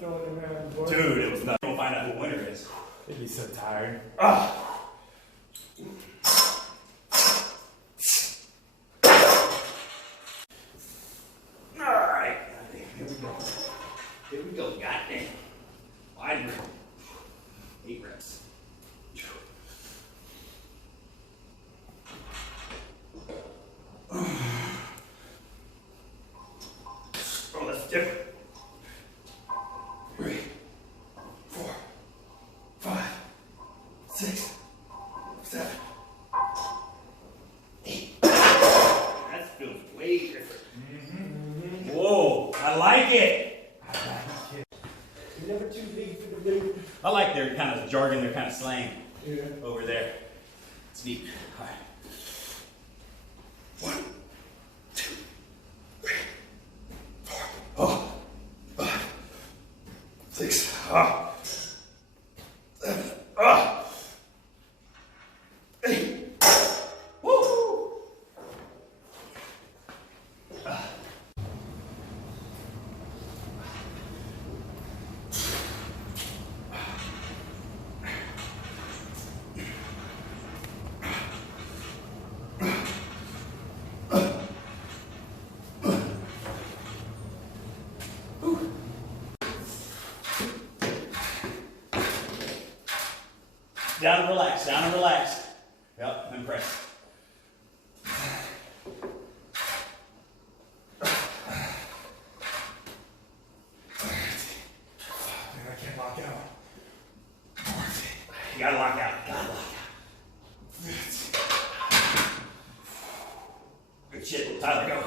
throwing them around, boy. Dude, it was nothing. We'll find out who the winner is. They'd be so tired. Ah. Alright. Here we go. Here we go, goddamn. Wide grip. 8 reps. Oh, that's different. 3, 4, 5, 6, 7, 8. That feels way different. Mm-hmm. Whoa, I like it. I like it. You're never too big for the dude. I like their kind of jargon, their kind of slang over there. It's neat. All right. 1, 2, 3, 4, 5, 6, 7, 8. Woo! Down and relax, down and relax. Yep, and press. Man, I can't lock out. You gotta lock out, gotta lock out. Good shit, Tyler, go.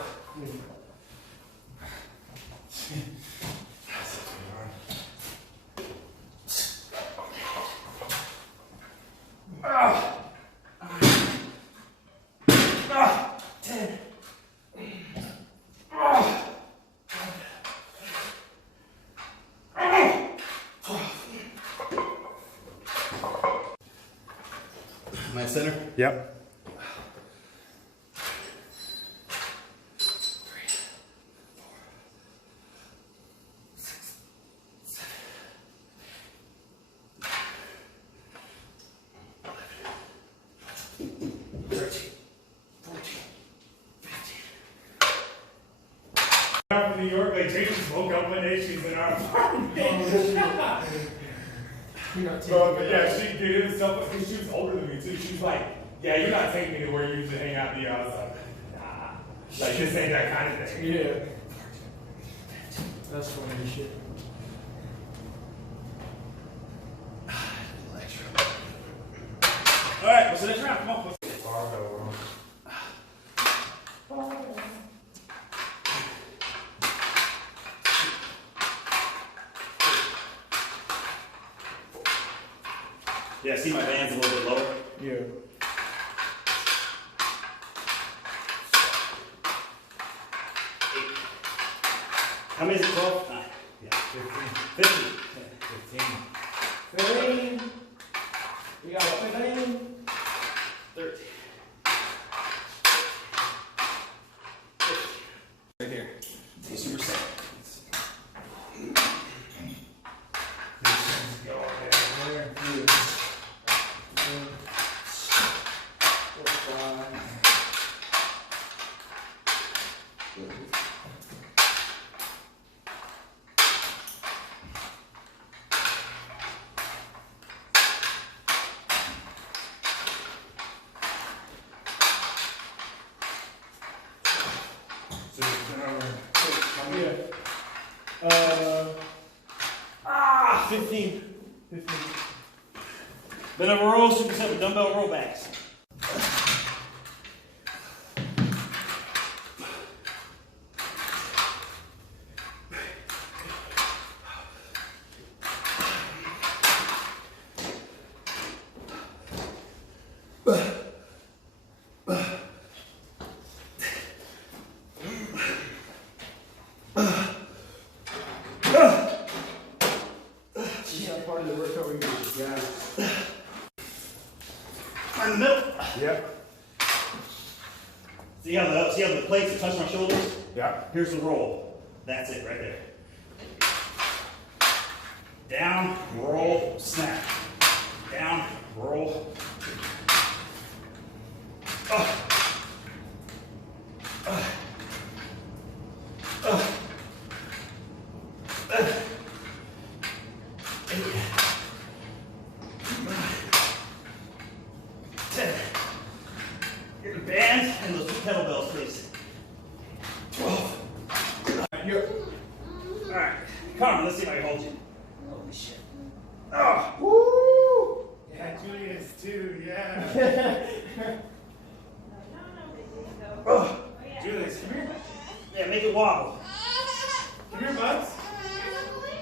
My center? Yep. 3, 4, 6, 7, 11, 13, 14, 15. Out in New York, like Jake just woke up one day, she's in our apartment. But yeah, she did it stuff, because she was older than me too. She's like, yeah, you're not taking me to where you usually hang out. I was like, nah. Like, this ain't that kind of thing. Yeah. That's funny as shit. Alright, what's the next round? Come on. Barbell. Yeah, see my band's a little bit lower? Yeah. 8. How many is it? 12? Yeah. 15. 15. You got 15? 13. Right here. See, super set. Yeah. 15. Bend over roll, superset with dumbbell rollbacks. Part of the workout we do is gas. In the middle. Yep. See how the plates touch my shoulders? Yeah. Here's the roll. That's it right there. Down, roll, snap. Down, roll. Get the band and those two kettlebells, please. 12. Alright, come on, let's see if I can hold you. Holy shit. Oh, Woo! Yeah, Julius too, yeah. oh. Julius, come here. Yeah, make it wobble. Come here, Buds.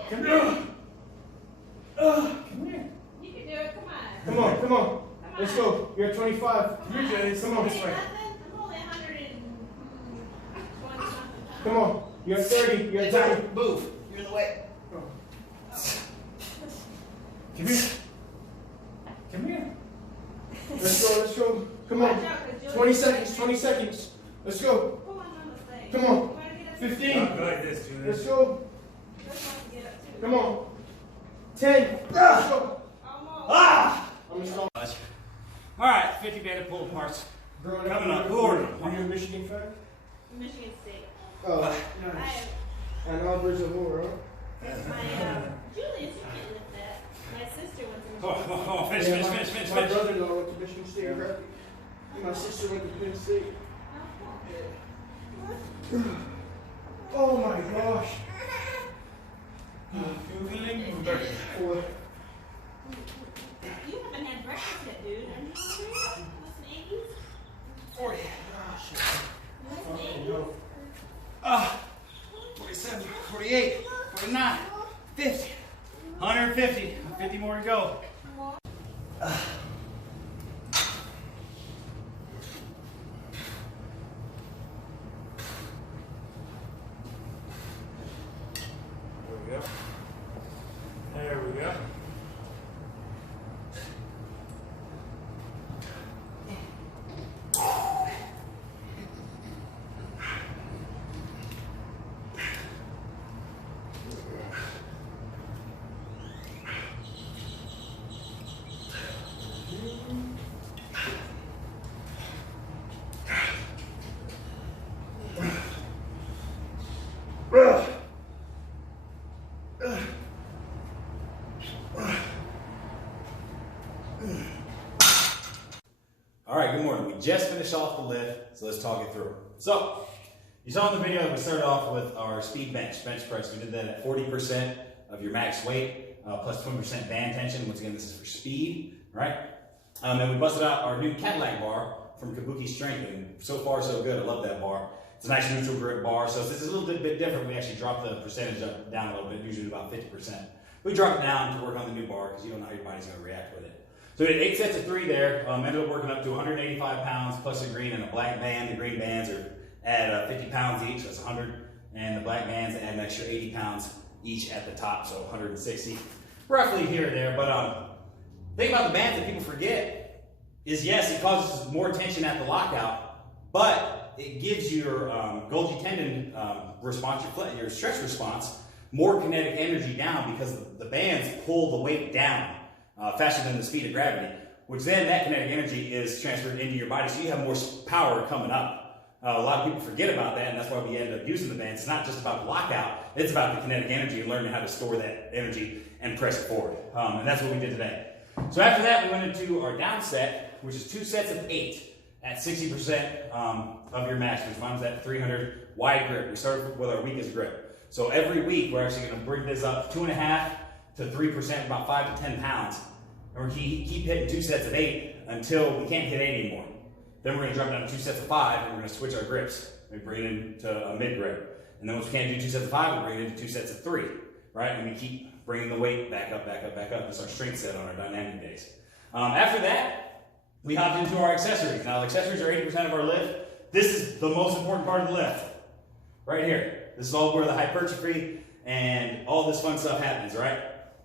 Come here. Come here. You can do it, come on. Come on, come on. Let's go. You're at 25. Come here, Julius. Come on this way. I'm only 120 something. Come on. You're at 30. You're at 30. Move. You're in the way. Come here. Come here. Let's go, let's go. Come on. 20 seconds, 20 seconds. Let's go. Pull on the thing. Come on. You wanna get up to 15. Don't go like this, Julius. Let's go. Let's not get up to. Come on. 10. Let's go. Almost. Ah! I'm just going. Alright, 50 banded pull parts. Coming up. Who ordered them? Are you a Michigan fan? Michigan State. Oh, I nice. have And Albert's a war, huh? my, Julius, you can lift that. My sister went to Come on, Michigan come on, come on. Finish, Yeah, finish, my- finish, finish, My finish. brother-in-law went to Michigan State. Right? My sister went to Penn State. Oh my gosh. Four. You haven't had breakfast yet, dude. Are you hungry? Listen, 80s? 40. Listen, 80s? 47, 48, 49, 50, 150. 50 more to go. There we go. There we go. All right, good morning. We just finished off the lift, so let's talk it through. So, you saw in the video, we started off with our speed bench press. We did that at 40% of your max weight, plus 20% band tension. Once again, this is for speed, right? And we busted out our new Cadillac bar from Kabuki Strength, and so far so good. I love that bar. It's a nice neutral grip bar, so this is a little bit different. We actually dropped the percentage down a little bit, usually about 50%. We dropped it down to work on the new bar because you don't know how your body's going to react with it. So we did 8 sets of 3 there, ended up working up to 185 pounds plus a green and a black band. The green bands are at 50 pounds each, that's 100, and the black bands add an extra 80 pounds each at the top, so 160, roughly here and there. But the thing about the bands that people forget is, yes, it causes more tension at the lockout, but it gives your Golgi tendon response, your stretch response, more kinetic energy down because the bands pull the weight down faster than the speed of gravity, which then that kinetic energy is transferred into your body, so you have more power coming up. A lot of people forget about that, and that's why we end up using the bands. It's not just about the lockout, it's about the kinetic energy and learning how to store that energy and press it forward. And that's what we did today. So after that, we went into our Downset, which is 2 sets of 8 at 60% of your max, which runs at 300 wide grip. We started with our weakest grip. So every week, we're actually gonna bring this up 2.5 to 3%, about 5 to 10 pounds. And we're gonna keep hitting 2 sets of 8 until we can't hit 8 anymore. Then we're gonna drop down to 2 sets of 5, and we're gonna switch our grips. We bring it into a mid grip. And then once we can't do 2 sets of 5, we bring it into 2 sets of 3, right? And we keep bringing the weight back up, back up, back up. That's our strength set on our dynamic days. After that, we hopped into our accessories. Now, accessories are 80% of our lift. This is the most important part of the lift, right here. This is all where the hypertrophy and all this fun stuff happens, right?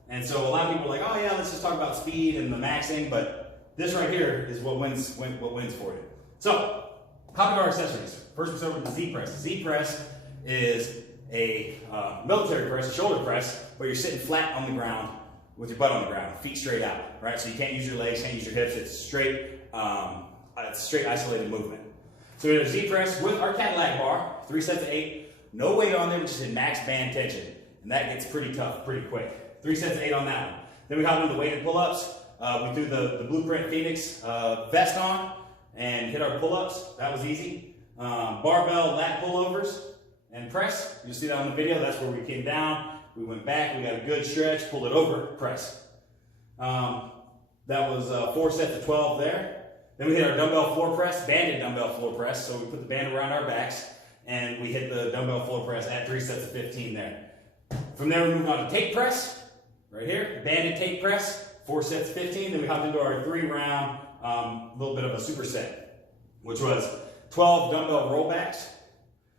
And so a lot of people are like, oh yeah, let's just talk about speed and the maxing, but this right here is what wins for you. So, hop into our accessories. First, we start with the Zpress. The Zpress is a military press, a shoulder press, but you're sitting flat on the ground with your butt on the ground, feet straight out, right? So you can't use your legs, can't use your hips. It's straight isolated movement. So we did a Z-press with our Cadillac bar, 3 sets of 8, no weight on there, we just did max band tension, and that gets pretty tough pretty quick. 3 sets of 8 on that one. Then we hopped into weighted pull-ups. We threw the Blueprint Phoenix vest on and hit our pull-ups. That was easy. Barbell lat pullovers and press. You'll see that on the video. That's where we came down. We went back. We got a good stretch. Pulled it over. Press. That was 4 sets of 12 there. Then we hit our dumbbell floor press, banded dumbbell floor press. So we put the band around our backs and we hit the dumbbell floor press at 3 sets of 15 there. From there we moved on to tate press. Right here. Banded tate press. 4 sets, 15. Then we hopped into our 3-round, little bit of a superset, which was 12 dumbbell rollbacks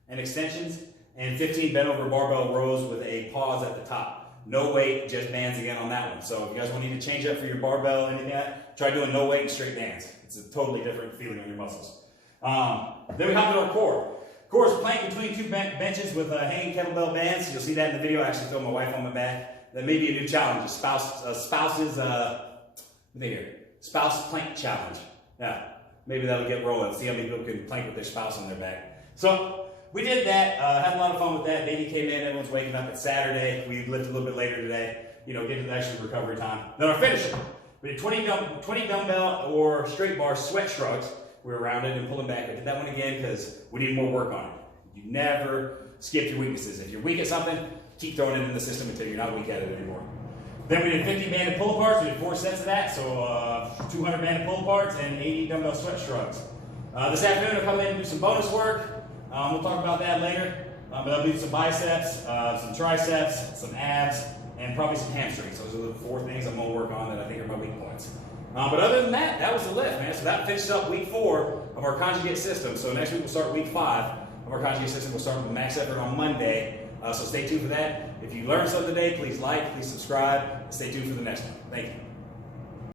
and extensions, and 15 bent over barbell rows with a pause at the top. No weight, just bands again on that one. So if you guys want to need to change up for your barbell, anything like that, try doing no weight and straight bands. It's a totally different feeling on your muscles. Then we hopped into our core. Core is plank between 2 benches with hanging kettlebell bands. You'll see that in the video. I actually throw my wife on my back. That may be a new challenge, a spouse plank challenge. Yeah, maybe that'll get rolling. See how many people can plank with their spouse on their back. So we did that, had a lot of fun with that. Baby came in, everyone's waking up. It's Saturday. We lifted a little bit later today, you know, get to the actual recovery time. Then our finisher. We did 20 dumbbell or straight bar Sweatt shrugs. We were rounded and pulling back. I did that one again because we need more work on it. You never skip your weaknesses. If you're weak at something, keep throwing it in the system until you're not weak at it anymore. Then we did 50 banded pull aparts. We did 4 sets of that, so 200 banded pull aparts and 80 dumbbell Sweatt shrugs. This afternoon I'll come in and do some bonus work. We'll talk about that later. But I'll do some biceps, some triceps, some abs, and probably some hamstrings. Those are the 4 things I'm going to work on that I think are my weak points. But other than that, that was the lift, man. So that finishes up week 4 of our Conjugate system. So next week we'll start week 5 of our Conjugate system. We'll start with max effort on Monday. So stay tuned for that. If you learned something today, please like, please subscribe, and stay tuned for the next one. Thank you.